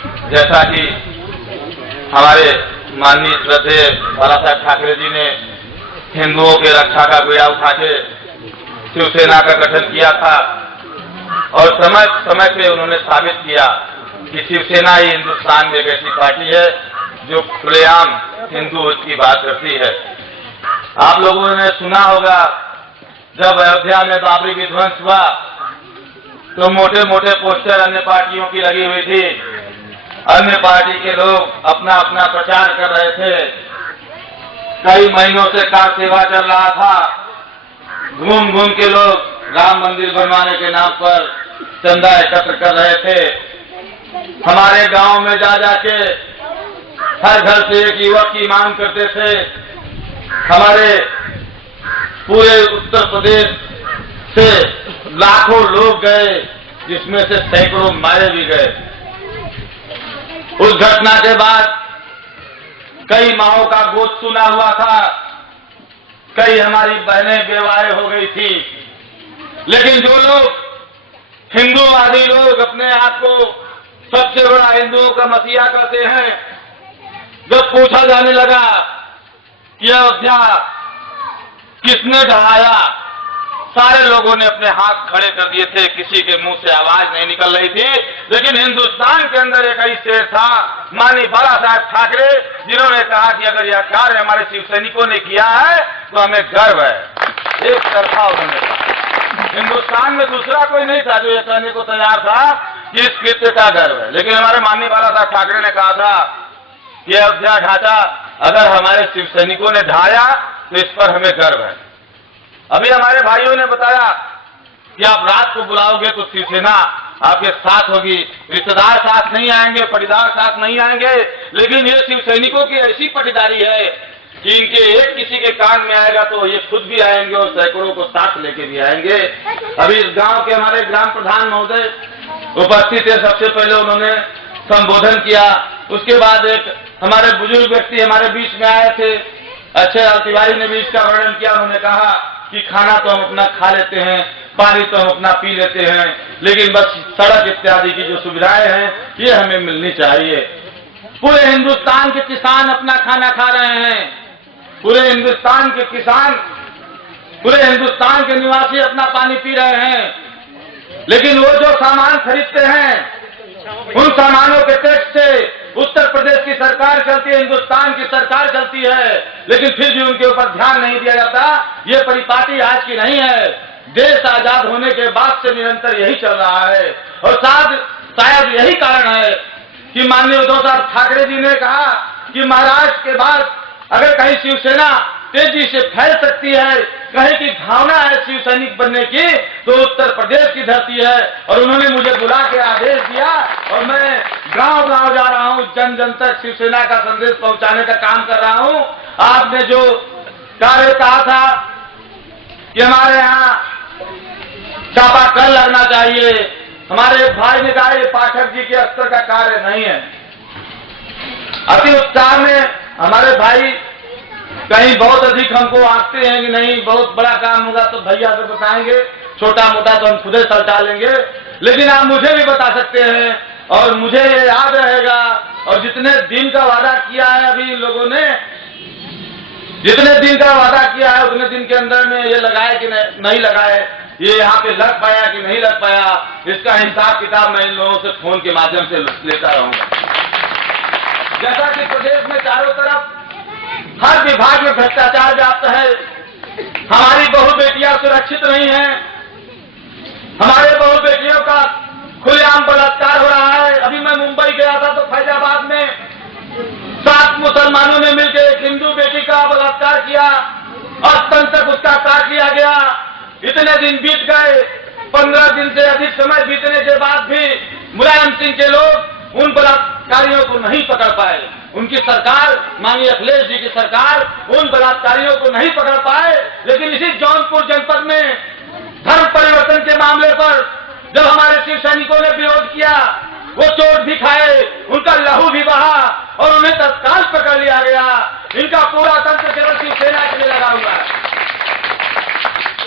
जैसा कि हमारे माननीय श्रद्धेय बाला साहब ठाकरे जी ने हिंदुओं के रक्षा का बीड़ा उठा के शिवसेना का गठन किया था और समय समय पे उन्होंने साबित किया कि शिवसेना ही हिंदुस्तान में एक ऐसी पार्टी है जो खुलेआम हिंदू की बात करती है। आप लोगों ने सुना होगा जब अयोध्या में बाबरी विध्वंस हुआ तो मोटे मोटे पोस्टर अन्य पार्टियों की लगी हुई थी। अन्य पार्टी के लोग अपना अपना प्रचार कर रहे थे। कई महीनों से कार सेवा चल रहा था। घूम घूम के लोग राम मंदिर बनवाने के नाम पर चंदा एकत्र कर रहे थे। हमारे गांव में जा जाके हर घर से एक युवक की मांग करते थे। हमारे पूरे उत्तर प्रदेश से लाखों लोग गए, जिसमें से सैकड़ों मारे भी गए। उस घटना के बाद कई माओं का गोद सुना हुआ था, कई हमारी बहनें बेवाएं हो गई थी। लेकिन जो लोग हिंदूवादी लोग अपने आप को सबसे बड़ा हिंदुओं का मसीहा करते हैं, जब पूछा जाने लगा कि अयोध्या किसने ढहाया, सारे लोगों ने अपने हाथ खड़े कर दिए थे। किसी के मुंह से आवाज नहीं निकल रही थी। लेकिन हिंदुस्तान के अंदर एक ही शेर था, माननीय बाला साहब ठाकरे, जिन्होंने कहा कि अगर यह कार्य हमारे शिव सैनिकों ने किया है तो हमें गर्व है। एक तरफा उन्होंने कहा। हिंदुस्तान में दूसरा कोई नहीं था जो ये कहने को तैयार था कि इस कृत्य का गर्व है। लेकिन हमारे माननीय बाला साहब ठाकरे ने कहा था कि अयोध्या ढांचा अगर हमारे शिव सैनिकों ने ढाया तो इस पर हमें गर्व है। अभी हमारे भाइयों ने बताया कि आप रात को बुलाओगे तो शिवसेना आपके साथ होगी, रिश्तेदार साथ नहीं आएंगे, पटीदार साथ नहीं आएंगे। लेकिन ये शिव सैनिकों की ऐसी पटीदारी है कि इनके एक किसी के कान में आएगा तो ये खुद भी आएंगे और सैकड़ों को साथ लेके भी आएंगे। अभी इस गांव के हमारे ग्राम प्रधान महोदय उपस्थित थे। सबसे पहले उन्होंने संबोधन किया। उसके बाद एक हमारे बुजुर्ग व्यक्ति हमारे बीच में आए थे, अच्छे तिवारी ने भी इसका वर्णन किया। उन्होंने कहा कि खाना तो हम अपना खा लेते हैं, पानी तो हम अपना पी लेते हैं, लेकिन बस सड़क इत्यादि की जो सुविधाएं हैं ये हमें मिलनी चाहिए। पूरे हिंदुस्तान के किसान अपना खाना खा रहे हैं, पूरे हिंदुस्तान के किसान, पूरे हिंदुस्तान के निवासी अपना पानी पी रहे हैं। लेकिन वो जो सामान खरीदते हैं उन सामानों के टैक्स से उत्तर प्रदेश की सरकार चलती है, हिंदुस्तान की सरकार चलती है, लेकिन फिर भी उनके ऊपर ध्यान नहीं दिया जाता। ये परिपाटी आज की नहीं है, देश आजाद होने के बाद से निरंतर यही चल रहा है। और शायद यही कारण है कि माननीय उद्धव साहब ठाकरे जी ने कहा कि महाराष्ट्र के बाद अगर कहीं शिवसेना तेजी से फैल सकती है, कहीं की भावना है शिव सैनिक बनने की, तो उत्तर प्रदेश की धरती है। और उन्होंने मुझे बुला के आदेश दिया और मैं गांव गांव जा रहा हूं, जन जन तक शिवसेना का संदेश पहुंचाने का काम कर रहा हूं। आपने जो कार्य कहा था कि हमारे यहाँ चापाकल लगना चाहिए, हमारे एक भाई ने कहा ये पाठक जी के स्तर का कार्य नहीं है। अति उत्साह में हमारे भाई कहीं बहुत अधिक हमको आंकते हैं कि नहीं बहुत बड़ा काम होगा तो भैया से बताएंगे, छोटा मोटा तो हम खुद ही सलटा लेंगे। लेकिन आप मुझे भी बता सकते हैं और मुझे ये याद रहेगा। और जितने दिन का वादा किया है अभी इन लोगों ने, जितने दिन का वादा किया है उतने दिन के अंदर में ये लगाए कि नहीं लगाए, ये यहाँ पे लग पाया कि नहीं लग पाया, इसका हिसाब किताब मैं इन लोगों से फोन के माध्यम से लेता रहूंगा। जैसा कि प्रदेश में चारों तरफ हर विभाग में भ्रष्टाचार व्याप्त है, हमारी बहु बेटियां सुरक्षित नहीं हैं, हमारे बहु बेटियों का खुलेआम बलात्कार हो रहा है। अभी मैं मुंबई गया था तो फैजाबाद में 7 मुसलमानों ने मिलकर एक हिंदू बेटी का बलात्कार किया और स्तन तक उसका काट लिया गया। इतने दिन बीत गए, 15 दिन से अधिक समय बीतने के बाद भी मुलायम सिंह के लोग उन बलात्कारियों को नहीं पकड़ पाए। उनकी सरकार, माननीय अखिलेश जी की सरकार, उन बलात्कारियों को नहीं पकड़ पाए। लेकिन इसी जौनपुर जनपद में धर्म परिवर्तन के मामले पर जब हमारे शिव सैनिकों ने विरोध किया, वो चोट भी खाए, उनका लहू भी बहा और उन्हें तत्काल पकड़ लिया गया। इनका पूरा तंत्र केवल शिवसेना के लिए लगा हुआ है।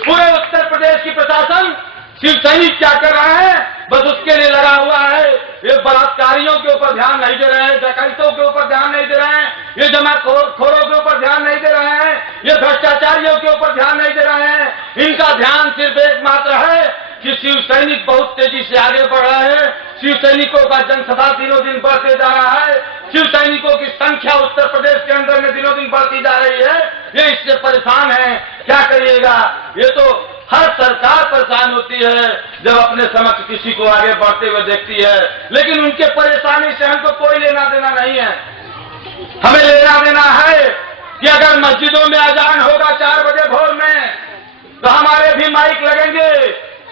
पूरे उत्तर प्रदेश की प्रशासन शिव सैनिक क्या कर रहा है बस उसके लिए लगा हुआ है। ये बलात्कारियों के ऊपर ध्यान नहीं दे रहे हैं, डकैतों के ऊपर ध्यान नहीं दे रहे हैं, ये जमाखोरों के ऊपर ध्यान नहीं दे रहे हैं, ये भ्रष्टाचारियों के ऊपर ध्यान नहीं दे रहे हैं। इनका ध्यान सिर्फ एकमात्र है कि शिव सैनिक बहुत तेजी से आगे बढ़ रहे हैं, शिव सैनिकों का जनसभा दिनों दिन बढ़ते जा रहा है, शिव सैनिकों की संख्या उत्तर प्रदेश के अंदर में दिनों दिन बढ़ती जा रही है। ये इससे परेशान है, क्या करिएगा। ये तो हर सरकार परेशान होती है जब अपने समक्ष किसी को आगे बढ़ते हुए देखती है, लेकिन उनके परेशानी से हमको कोई लेना देना नहीं है। हमें लेना देना है कि अगर मस्जिदों में अजान होगा 4 बजे भोर में, तो हमारे भी माइक लगेंगे।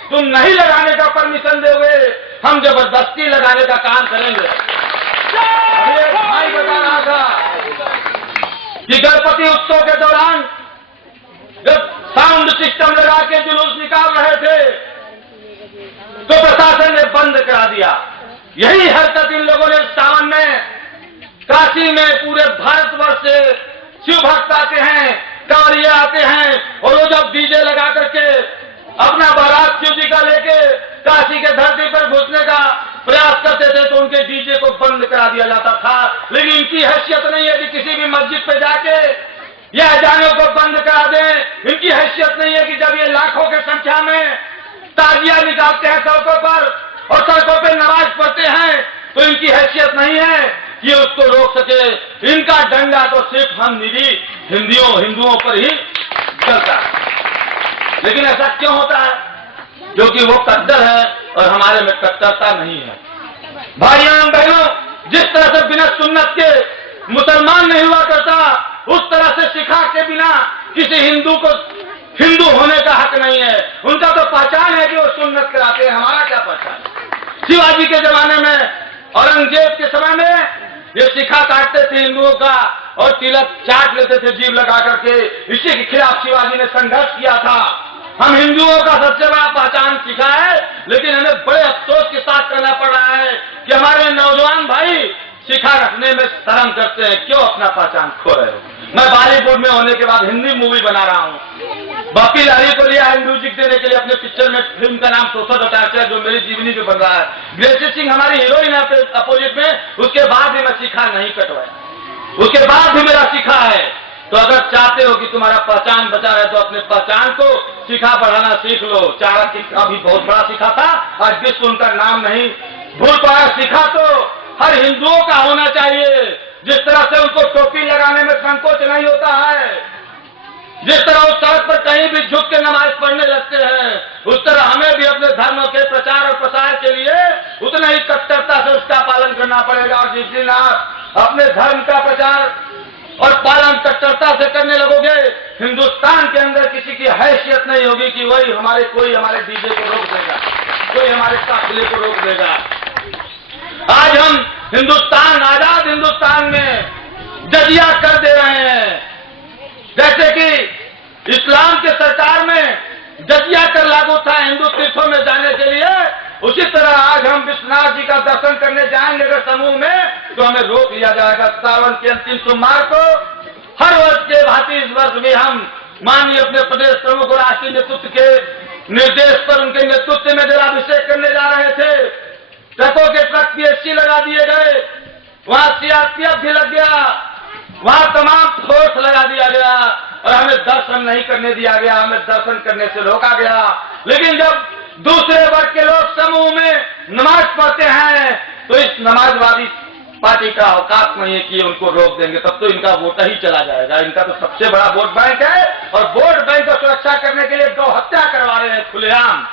तुम नहीं लगाने का परमिशन दोगे, हम जबरदस्ती लगाने का काम करेंगे। अभी एक भाई बता रहा था कि गणपति उत्सव के दौरान जब साउंड सिस्टम लगा के जुलूस निकाल रहे थे तो प्रशासन ने बंद करा दिया। यही हरकत इन लोगों ने सावन में काशी में पूरे भारतवर्ष से शिव भक्त आते हैं, कांवरिया आते हैं, और वो जब डीजे लगा करके अपना बारात शिव जी का लेके काशी के धरती पर घुसने का प्रयास करते थे तो उनके डीजे को बंद करा दिया जाता था। लेकिन इनकी हैसियत नहीं है कि किसी भी मस्जिद पे जाके या अजानों को बंद करा दें। इनकी हैसियत नहीं है कि जब ये लाखों की संख्या में ताजिया निकालते हैं सड़कों पर और सड़कों पर नमाज पढ़ते हैं, तो इनकी हैसियत नहीं है कि उसको रोक सके। इनका डंडा तो सिर्फ हम निरी हिंदुओं पर ही चलता है। लेकिन ऐसा क्यों होता है? क्योंकि वो कट्टर है और हमारे में कट्टरता नहीं है। भाइयों बहनों, जिस तरह से बिना सुन्नत के मुसलमान नहीं हुआ करता, उस तरह से सिखा के बिना किसी हिंदू को हिंदू होने का हक नहीं है। उनका तो पहचान है कि वो सुन्नत कराते हैं, हमारा क्या पहचान। शिवाजी के जमाने में, औरंगजेब के समय में ये सिखा काटते थे हिंदुओं का और तिलक चाट लेते थे जीभ लगा करके। इसी के खिलाफ शिवाजी ने संघर्ष किया था। हम हिंदुओं का सबसे बड़ा पहचान सिखा है, लेकिन हमें बड़े अफसोस के साथ करना पड़ रहा है कि हमारे नौजवान भाई सिखा रखने में शर्म करते हैं। क्यों अपना पहचान खो रहे हो? मैं बॉलीवुड में होने के बाद हिंदी मूवी बना रहा हूँ। बापी लारी को लिया है म्यूजिक देने के लिए अपने पिक्चर में। फिल्म का नाम सोशल अटैचर, जो मेरी जीवनी पे बन रहा है। ग्रेसी सिंह हमारी हीरोइन है अपोजिट में। उसके बाद भी मैं सिखा नहीं कटवाया, उसके बाद भी मेरा सिखा है। तो अगर चाहते हो कि तुम्हारा पहचान बचा रहे तो अपने पहचान को सिखा बढ़ाना सीख लो। चाणक्य का भी बहुत बड़ा सिखा था, आज विश्व उनका नाम नहीं भूल पाया। सिखा तो हर हिंदुओं का होना चाहिए। जिस तरह से उनको टोपी लगाने में संकोच नहीं होता है, जिस तरह उस सड़क पर कहीं भी झुक के नमाज पढ़ने लगते हैं, उस तरह हमें भी अपने धर्म के प्रचार और प्रसार के लिए उतना ही कट्टरता से उसका पालन करना पड़ेगा। और जिस दिन आप अपने धर्म का प्रचार और पालन कट्टरता से करने लगोगे, हिंदुस्तान के अंदर किसी की हैसियत नहीं होगी कि वही कोई हमारे डीजे को रोक देगा, कोई हमारे काफिले को रोक देगा। आज हम हिंदुस्तान, आजाद हिंदुस्तान में जजिया कर दे रहे हैं। जैसे कि इस्लाम के सरकार में जजिया कर लागू था हिंदू तीर्थों में जाने के लिए, उसी तरह आज हम विश्वनाथ जी का दर्शन करने जाएंगे अगर समूह में, तो हमें रोक लिया जाएगा। सावन के अंतिम सोमवार को हर वर्ष के भांति इस वर्ष भी हम माननीय अपने प्रदेश प्रमुख और राष्ट्रीय नेतृत्व के निर्देश पर उनके नेतृत्व में जलाभिषेक करने जा रहे थे। ट्रकों के ट्रक पीएससी लगा दिए गए, वहां सीआरपीएफ भी लग गया, वहां तमाम फोर्स लगा दिया गया और हमें दर्शन नहीं करने दिया गया, हमें दर्शन करने से रोका गया। लेकिन जब दूसरे वर्ग के लोग समूह में नमाज पढ़ते हैं तो इस नमाजवादी पार्टी का औकात नहीं है कि उनको रोक देंगे। तब तो इनका वोट ही चला जाएगा। इनका तो सबसे बड़ा वोट बैंक है और वोट बैंक को सुरक्षा करने के लिए गौ हत्या करवा रहे हैं खुलेआम।